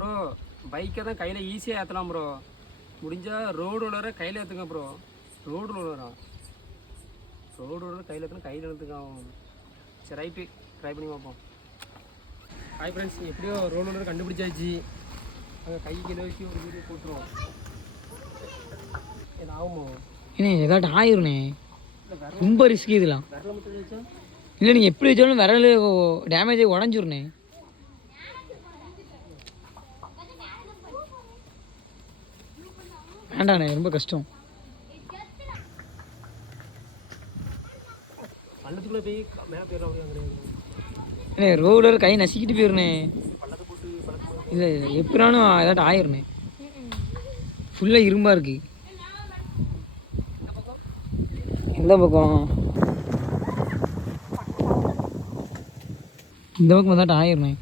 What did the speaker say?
Bro பைக்கை தான் கையில் ஈஸியாக ஏற்றலாம் ப்ரோ. முடிஞ்சால் ரோடு ரோலரை கையில் ஏற்றுங்க ப்ரோ. ரோடு ரோலரா கையில் ஏற்றுனா கையில் எடுத்துக்காகும். சரி ரைட்டு, ட்ரை பண்ணி பார்ப்போம். ஹாய் ஃப்ரெண்ட்ஸ், எப்படியோ ரோடு ரோலரை கண்டுபிடிச்சாச்சு. அங்கே கை கீழே வச்சு ஒரு வீடியோ போட்டுருவோம். என்ன ஆகுமோ? ஏண்ணே ஏதாட்டும் ஆயிருண்ணே, ரொம்ப ரிஸ்க் இதெல்லாம். விரல மட்டும் வச்சா இல்லை நீங்கள் எப்படி வச்சாலும் விரல் டேமேஜ் ஆகி உடஞ்சிருண்ணே. வேண்டாண்ணே, ரொம்ப கஷ்டம். பள்ளத்துக்குள்ளே போய் மேலே போயிடலாம். அப்படியே ஏண்ணே ரோலர் கை நசிக்கிட்டு போயிருண்ணே. பள்ளத்தை போட்டு இல்லை எப்படினாலும் ஏதாட்டும் ஆயிருண்ணே. ஃபுல்லாக இரும்பாக இருக்கு. எந்த பக்கம்? இந்த பக்கம் ஏதாட்டும் ஆயிருண்ணே.